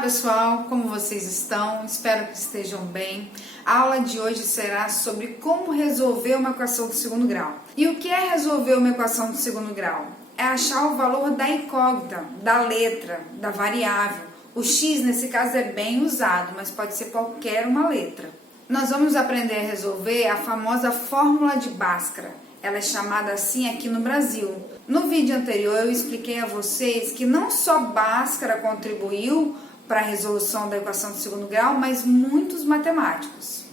pessoal, como vocês estão? Espero que estejam bem. A aula de hoje será sobre como resolver uma equação do segundo grau. E o que é resolver uma equação do segundo grau? É achar o valor da incógnita, da letra, da variável. O x nesse caso é bem usado, mas pode ser qualquer uma letra. Nós vamos aprender a resolver a famosa fórmula de Bhaskara. Ela é chamada assim aqui no Brasil. No vídeo anterior eu expliquei a vocês que não só Bhaskara contribuiu para a resolução da equação do segundo grau, mas muitos matemáticos.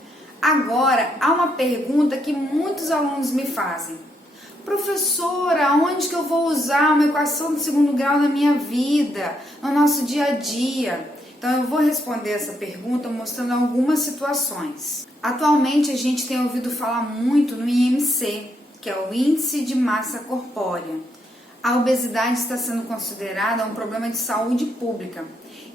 Agora, há uma pergunta que muitos alunos me fazem. Professora, onde que eu vou usar uma equação do segundo grau na minha vida, no nosso dia a dia? Então eu vou responder essa pergunta mostrando algumas situações. Atualmente a gente tem ouvido falar muito no IMC, que é o Índice de Massa Corpórea. A obesidade está sendo considerada um problema de saúde pública.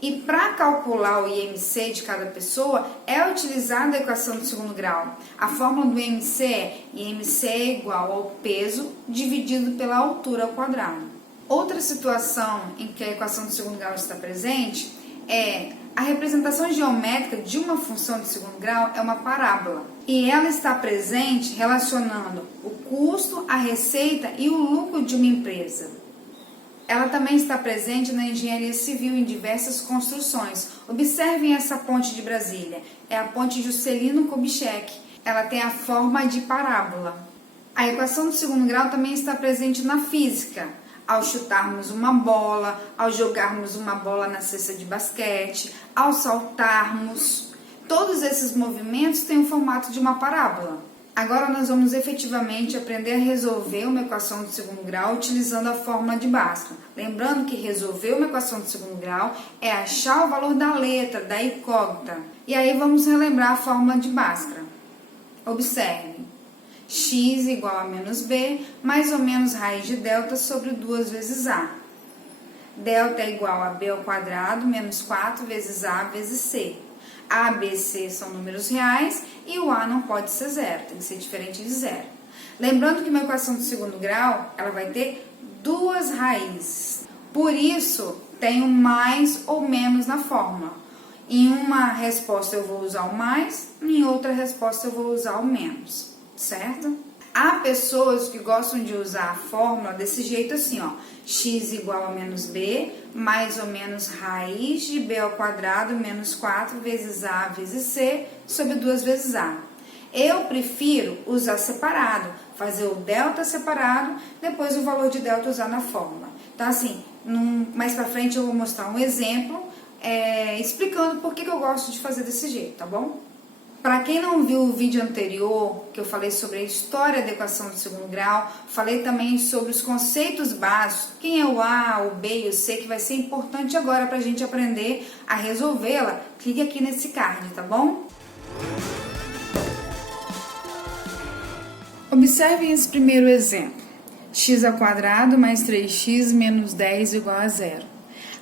E para calcular o IMC de cada pessoa, é utilizada a equação do segundo grau. A fórmula do IMC é IMC é igual ao peso dividido pela altura ao quadrado. Outra situação em que a equação do segundo grau está presente é a representação geométrica de uma função de segundo grau é uma parábola. E ela está presente relacionando o custo, a receita e o lucro de uma empresa. Ela também está presente na engenharia civil em diversas construções. Observem essa ponte de Brasília. É a ponte Juscelino Kubitschek. Ela tem a forma de parábola. A equação do segundo grau também está presente na física. Ao chutarmos uma bola, ao jogarmos uma bola na cesta de basquete, ao saltarmos. Todos esses movimentos têm o formato de uma parábola. Agora nós vamos efetivamente aprender a resolver uma equação do segundo grau utilizando a fórmula de Bhaskara. Lembrando que resolver uma equação do segundo grau é achar o valor da letra, da incógnita. E aí vamos relembrar a fórmula de Bhaskara. Observe. X igual a menos b, mais ou menos raiz de delta sobre 2 vezes a. Delta é igual a b ao quadrado menos 4 vezes a vezes c. A, B e C são números reais e o A não pode ser zero, tem que ser diferente de zero. Lembrando que uma equação do segundo grau, ela vai ter duas raízes. Por isso, tem o mais ou menos na fórmula. Em uma resposta eu vou usar o mais, em outra resposta eu vou usar o menos, certo? Há pessoas que gostam de usar a fórmula desse jeito assim, ó. X igual a menos b, mais ou menos raiz de b ao quadrado menos 4 vezes a vezes c sobre 2 vezes a. Eu prefiro usar separado, fazer o delta separado, depois o valor de delta usar na fórmula. Então assim, mais pra frente eu vou mostrar um exemplo explicando por que eu gosto de fazer desse jeito, tá bom? Para quem não viu o vídeo anterior, que eu falei sobre a história da equação do segundo grau, falei também sobre os conceitos básicos, quem é o A, o B e o C, que vai ser importante agora para a gente aprender a resolvê-la. Clique aqui nesse card, tá bom? Observem esse primeiro exemplo. X ao quadrado mais 3x menos 10 igual a zero.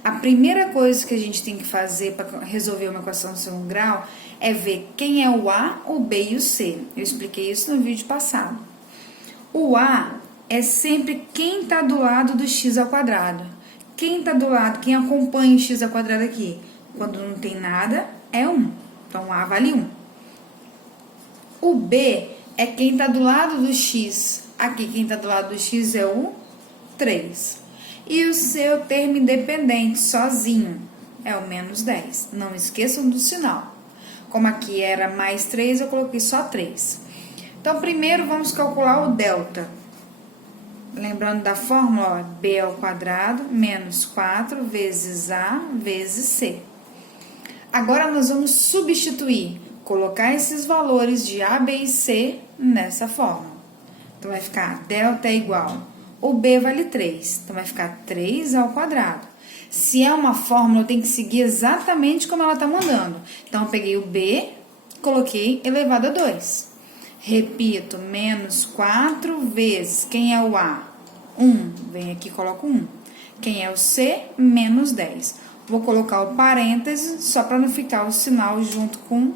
A primeira coisa que a gente tem que fazer para resolver uma equação do segundo grau é ver quem é o A, o B e o C. Eu expliquei isso no vídeo passado. O A é sempre quem está do lado do x ao quadrado. Quem está do lado, quem acompanha o x ao quadrado aqui? Quando não tem nada, é 1. Então, o A vale 1. O B é quem está do lado do x. Aqui, quem está do lado do x é o 3. E o C é o termo independente, sozinho, é o menos 10. Não esqueçam do sinal. Como aqui era mais 3, eu coloquei só 3. Então, primeiro vamos calcular o delta. Lembrando da fórmula, ó, b ao quadrado menos 4 vezes a vezes c. Agora, nós vamos substituir, colocar esses valores de a, b e c nessa fórmula. Então, vai ficar delta é igual, o b vale 3, então vai ficar 3 ao quadrado. Se é uma fórmula, eu tenho que seguir exatamente como ela está mandando. Então, eu peguei o b, coloquei elevado a 2. Repito, menos 4 vezes, quem é o A? 1, vem aqui e coloco 1. Quem é o C? Menos 10. Vou colocar o parêntese, só para não ficar o sinal junto com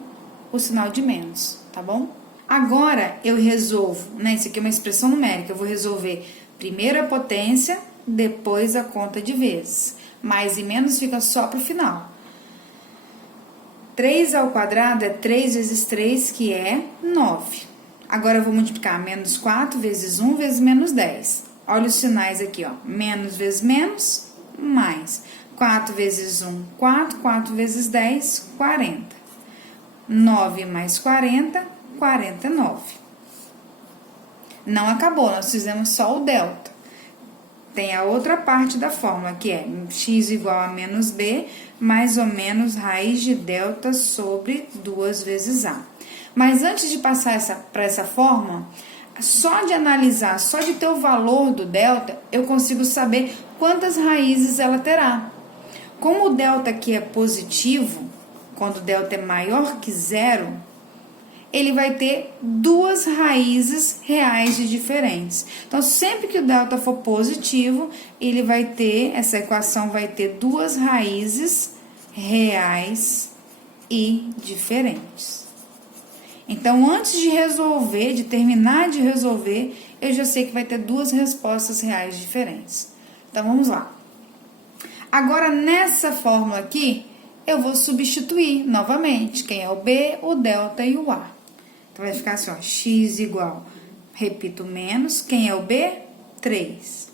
o sinal de menos, tá bom? Agora, eu resolvo, né? Isso aqui é uma expressão numérica, eu vou resolver primeiro a potência, depois a conta de vezes. Mais e menos fica só para o final. 3 ao quadrado é 3 vezes 3, que é 9. Agora, eu vou multiplicar menos 4 vezes 1 vezes menos 10. Olha os sinais aqui, ó. Menos vezes menos, mais. 4 vezes 1, 4. 4 vezes 10, 40. 9 mais 40, 49. Não acabou, nós fizemos só o delta. Tem a outra parte da fórmula, que é x igual a menos b, mais ou menos raiz de delta sobre 2 vezes a. Mas antes de passar para essa fórmula, só de analisar, só de ter o valor do delta, eu consigo saber quantas raízes ela terá. Como o delta aqui é positivo, quando o delta é maior que zero, ele vai ter 2 raízes reais de diferentes. Então, sempre que o delta for positivo, ele vai ter, essa equação vai ter 2 raízes reais e diferentes. Então, antes de resolver, de terminar de resolver, eu já sei que vai ter 2 respostas reais diferentes. Então, vamos lá. Agora, nessa fórmula aqui, eu vou substituir novamente. Quem é o B, o delta e o A. Então, vai ficar assim, ó, x igual, repito, menos, quem é o B? 3.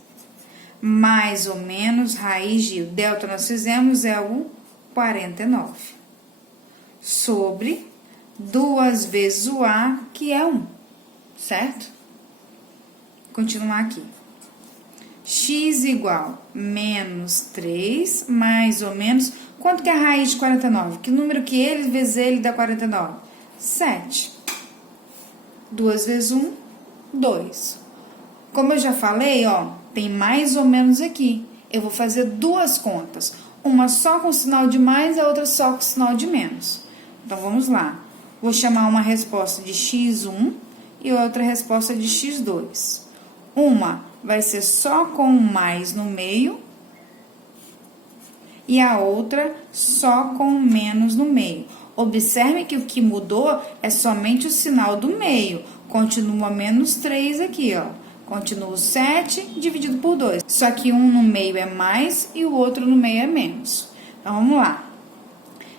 Mais ou menos, raiz de, o delta nós fizemos é o 49. Sobre 2 vezes o A, que é 1, certo? Continuar aqui. X igual, menos 3, mais ou menos, quanto que é a raiz de 49? Que número que ele vezes ele dá 49? 7. 2 vezes 1, 2. Como eu já falei, ó, tem mais ou menos aqui. Eu vou fazer 2 contas. Uma só com sinal de mais, a outra só com sinal de menos. Então, vamos lá. Vou chamar uma resposta de x1 e outra resposta de x2. Uma vai ser só com um mais no meio e a outra só com um menos no meio. Observe que o que mudou é somente o sinal do meio. Continua menos 3 aqui, ó. Continua 7 dividido por 2. Só que um no meio é mais e o outro no meio é menos. Então, vamos lá.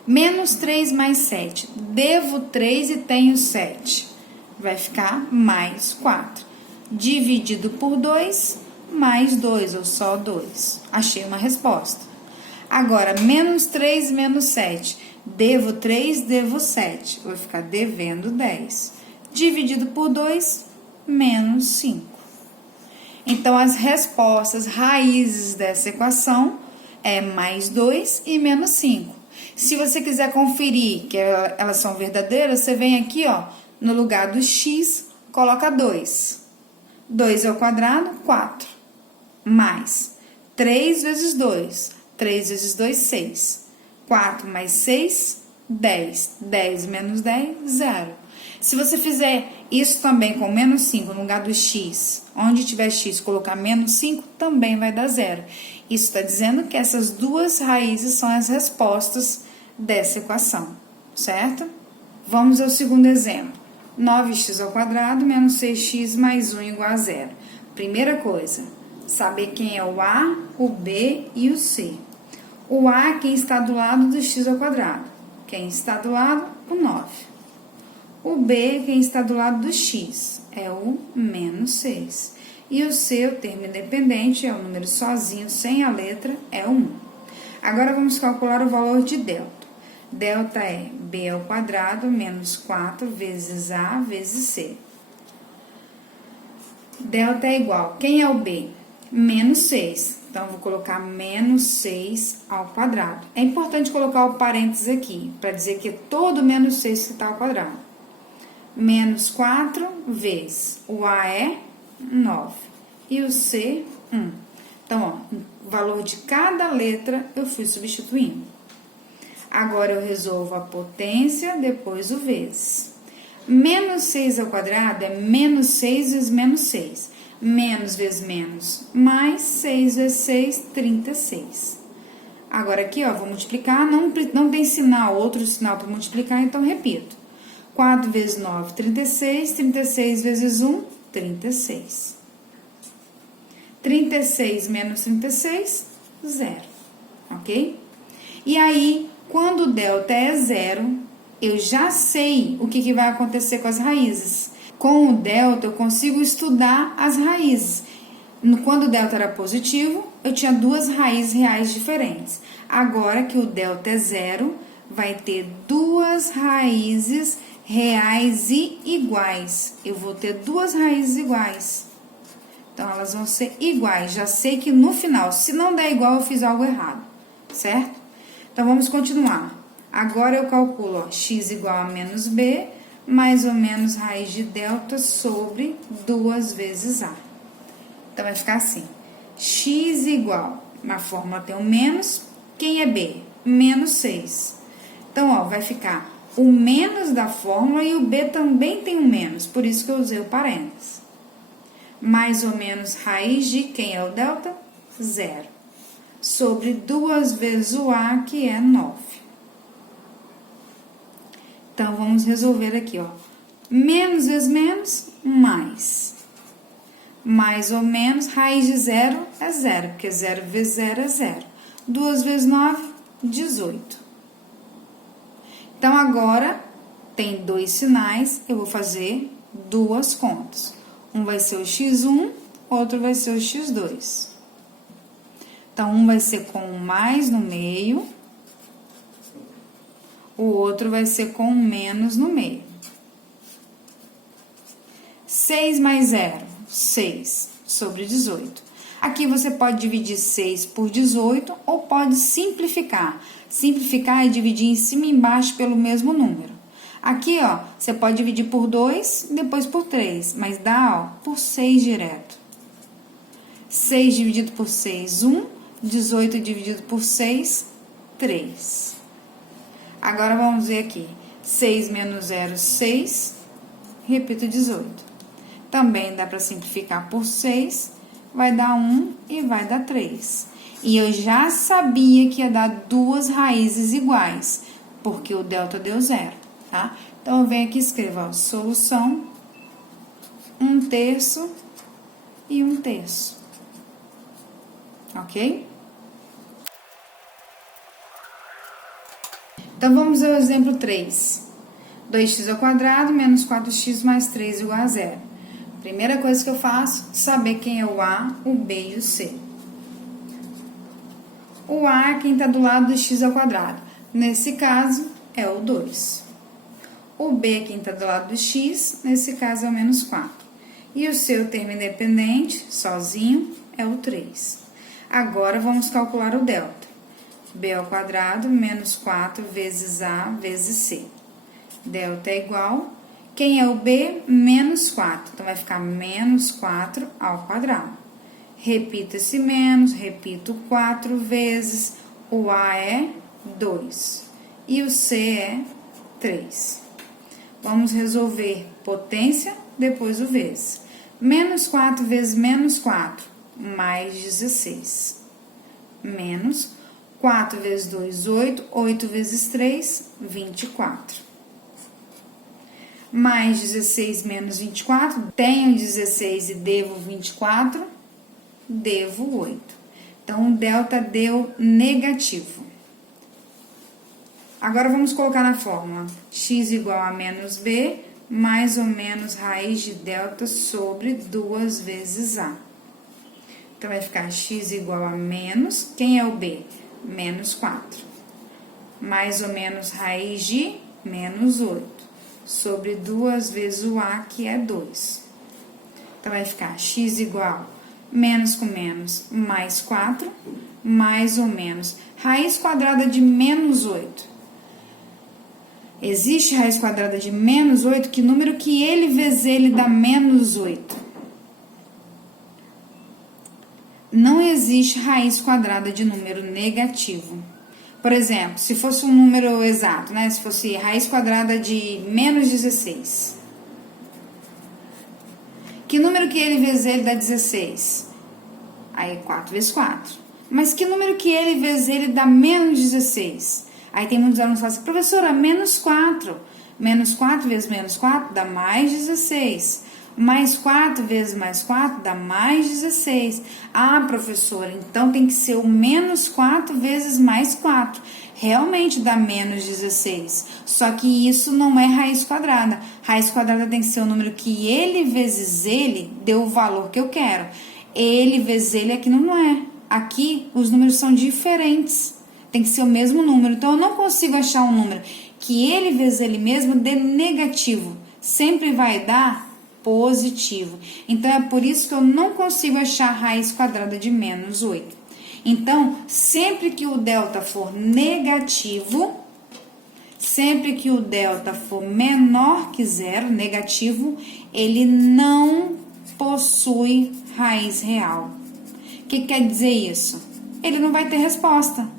Menos 3 mais 7. Devo 3 e tenho 7. Vai ficar mais 4. Dividido por 2, mais 2, ou só 2. Achei uma resposta. Agora, menos 3 menos 7. Devo 3, devo 7. Vou ficar devendo 10. Dividido por 2, menos 5. Então, as respostas raízes dessa equação é mais 2 e menos 5. Se você quiser conferir que elas são verdadeiras, você vem aqui, ó, no lugar do x, coloca 2. 2 ao quadrado, 4. Mais 3 vezes 2. 3 vezes 2, 6. 4 mais 6, 10. 10 menos 10, 0. Se você fizer isso também com menos 5 no lugar do x, onde tiver x, colocar menos 5, também vai dar 0. Isso está dizendo que essas 2 raízes são as respostas dessa equação, certo? Vamos ao segundo exemplo. 9x ao quadrado menos 6x mais 1 igual a 0. Primeira coisa, saber quem é o A, o B e o C. O A, quem está do lado do x ao quadrado. Quem está do lado, o 9. O B, quem está do lado do x, é o menos 6. E o C, o termo independente, é o número sozinho, sem a letra, é o 1. Agora, vamos calcular o valor de delta. Delta é B ao quadrado menos 4 vezes A vezes C. Delta é igual, quem é o B? Menos 6. Então, vou colocar menos 6 ao quadrado. É importante colocar o parênteses aqui, para dizer que é todo menos 6 que está ao quadrado. Menos 4 vezes o A é 9 e o C, 1. Então, ó, o valor de cada letra eu fui substituindo. Agora, eu resolvo a potência, depois o vezes. Menos 6 ao quadrado é menos 6 vezes menos 6. Menos vezes menos, mais 6 vezes 6, 36. Agora, aqui, ó, vou multiplicar, não tem sinal, outro sinal para multiplicar, então repito. 4 vezes 9, 36. 36 vezes 1, 36. 36 menos 36, 0. Ok? E aí, Quando o delta é 0, eu já sei o que vai acontecer com as raízes. Com o delta, eu consigo estudar as raízes. Quando o delta era positivo, eu tinha duas raízes reais diferentes. Agora que o delta é 0, vai ter duas raízes reais e iguais. Eu vou ter duas raízes iguais. Então, elas vão ser iguais. Já sei que no final, se não der igual, eu fiz algo errado, certo? Então, vamos continuar. Agora, eu calculo, ó, x igual a menos b, mais ou menos raiz de delta sobre 2 vezes a. Então, vai ficar assim. X igual, na fórmula tem um menos, quem é b? Menos 6. Então, ó, vai ficar o menos da fórmula e o b também tem um menos, por isso que eu usei o parênteses. Mais ou menos raiz de quem é o delta? 0. Sobre 2 vezes o a, que é 9. Então, vamos resolver aqui, ó. Menos vezes menos, mais. Mais ou menos, raiz de 0 é 0, porque 0 vezes 0 é 0. 2 vezes 9, 18. Então, agora, tem dois sinais, eu vou fazer duas contas. Um vai ser o x1, outro vai ser o x2. Então, um vai ser com um mais no meio, o outro vai ser com um menos no meio. 6 mais 0, 6 sobre 18. Aqui você pode dividir 6 por 18 ou pode simplificar. Simplificar é dividir em cima e embaixo pelo mesmo número. Aqui, ó, você pode dividir por 2 e depois por 3, mas dá, ó, por 6 direto. 6 dividido por 6, 1. 18 dividido por 6, 3. Agora, vamos ver aqui. 6 menos 0, 6. Repito, 18. Também dá para simplificar por 6. Vai dar 1 e vai dar 3. E eu já sabia que ia dar duas raízes iguais, porque o delta deu 0, tá? Então, eu venho aqui e escrevo, ó, solução, 1/3 e 1/3. Ok? Então, vamos ao exemplo 3. 2x² menos 4x mais 3 igual a 0. Primeira coisa que eu faço, saber quem é o A, o B e o C. O A é quem está do lado do x². Nesse caso, é o 2. O B é quem está do lado do x, nesse caso é o menos 4. E o C, o termo independente, sozinho, é o 3. Agora, vamos calcular o delta. B² menos 4 vezes A vezes C. Delta é igual, quem é o B? Menos 4. Então, vai ficar menos 4 ao quadrado. Repito esse menos, repito 4 vezes, o A é 2 e o C é 3. Vamos resolver potência, depois o vezes. Menos 4 vezes menos 4, mais 16. Menos 4 vezes 2, 8. 8 vezes 3, 24. Mais 16 menos 24. Tenho 16 e devo 24. Devo 8. Então, o delta deu negativo. Agora, vamos colocar na fórmula. X igual a menos b, mais ou menos raiz de delta sobre 2 vezes a. Então, vai ficar x igual a menos, quem é o b? Menos 4. Mais ou menos raiz de menos 8, sobre 2 vezes o a, que é 2. Então, vai ficar x igual menos com menos, mais 4, mais ou menos raiz quadrada de menos 8. Existe raiz quadrada de menos 8, que número que ele vezes ele dá menos 8? Não existe raiz quadrada de número negativo. Por exemplo, se fosse um número exato, né? Se fosse raiz quadrada de menos 16. Que número que ele vezes ele dá 16? Aí, 4 vezes 4. Mas que número que ele vezes ele dá menos 16? Aí, tem muitos alunos que falam assim, professora, menos 4. Menos 4 vezes menos 4 dá mais 16. Mais 4 vezes mais 4 dá mais 16. Ah, professora, então tem que ser o menos 4 vezes mais 4. Realmente dá menos 16. Só que isso não é raiz quadrada. Raiz quadrada tem que ser o número que ele vezes ele deu o valor que eu quero. Ele vezes ele aqui não é. Aqui os números são diferentes. Tem que ser o mesmo número. Então eu não consigo achar um número que ele vezes ele mesmo dê negativo. Sempre vai dar positivo. Então é por isso que eu não consigo achar a raiz quadrada de menos 8. Então, sempre que o delta for negativo, sempre que o delta for menor que zero, negativo, ele não possui raiz real. O que quer dizer isso? Ele não vai ter resposta.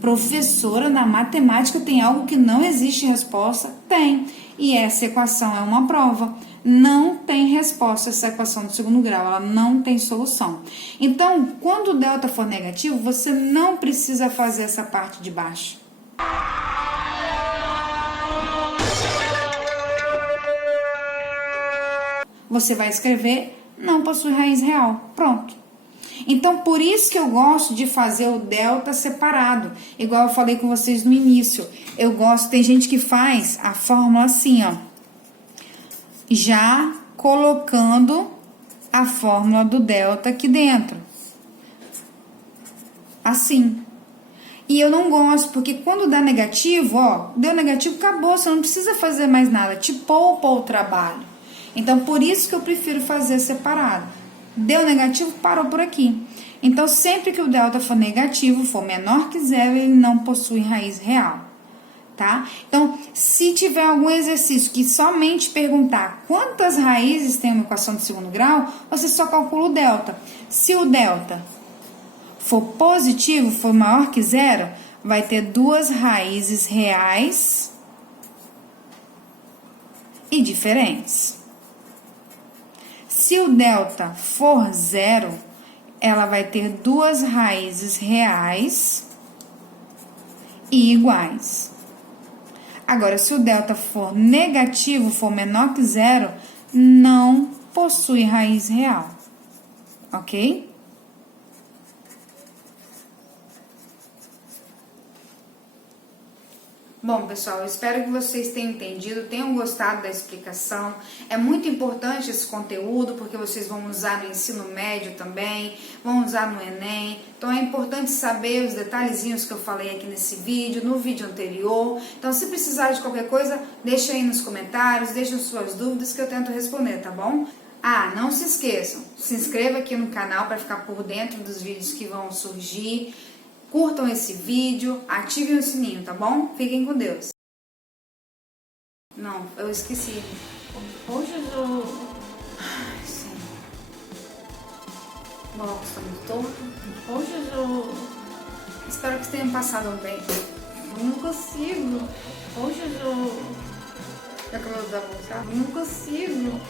Professora, na matemática tem algo que não existe resposta? Tem. E essa equação é uma prova. Não tem resposta essa equação do segundo grau, ela não tem solução. Então, quando o delta for negativo, você não precisa fazer essa parte de baixo. Você vai escrever, não possui raiz real. Pronto. Então, por isso que eu gosto de fazer o delta separado, igual eu falei com vocês no início. Eu gosto, tem gente que faz a fórmula assim, ó, já colocando a fórmula do delta aqui dentro. Assim. E eu não gosto, porque quando dá negativo, ó, deu negativo, acabou, você não precisa fazer mais nada, te poupa o trabalho. Então, por isso que eu prefiro fazer separado. Deu negativo, parou por aqui. Então, sempre que o delta for negativo, for menor que zero, ele não possui raiz real, tá? Então, se tiver algum exercício que somente perguntar quantas raízes tem uma equação de segundo grau, você só calcula o delta. Se o delta for positivo, for maior que zero, vai ter 2 raízes reais e diferentes. Se o delta for zero, ela vai ter 2 raízes reais e iguais. Agora, se o delta for negativo, for menor que zero, não possui raiz real, ok? Bom, pessoal, eu espero que vocês tenham entendido, tenham gostado da explicação. É muito importante esse conteúdo, porque vocês vão usar no ensino médio também, vão usar no Enem. Então, é importante saber os detalhezinhos que eu falei aqui nesse vídeo, no vídeo anterior. Então, se precisar de qualquer coisa, deixa aí nos comentários, deixa suas dúvidas que eu tento responder, tá bom? Ah, não se esqueçam, se inscreva aqui no canal para ficar por dentro dos vídeos que vão surgir. Curtam esse vídeo, ativem o sininho, tá bom? Fiquem com Deus. Não, eu esqueci. Ô, Jesus. Ai, sim. O óculos tá muito torto. Ô, Jesus. Espero que tenham passado bem. Eu não consigo. Ô, Jesus. Já acabou de dar bolsa? Eu não consigo.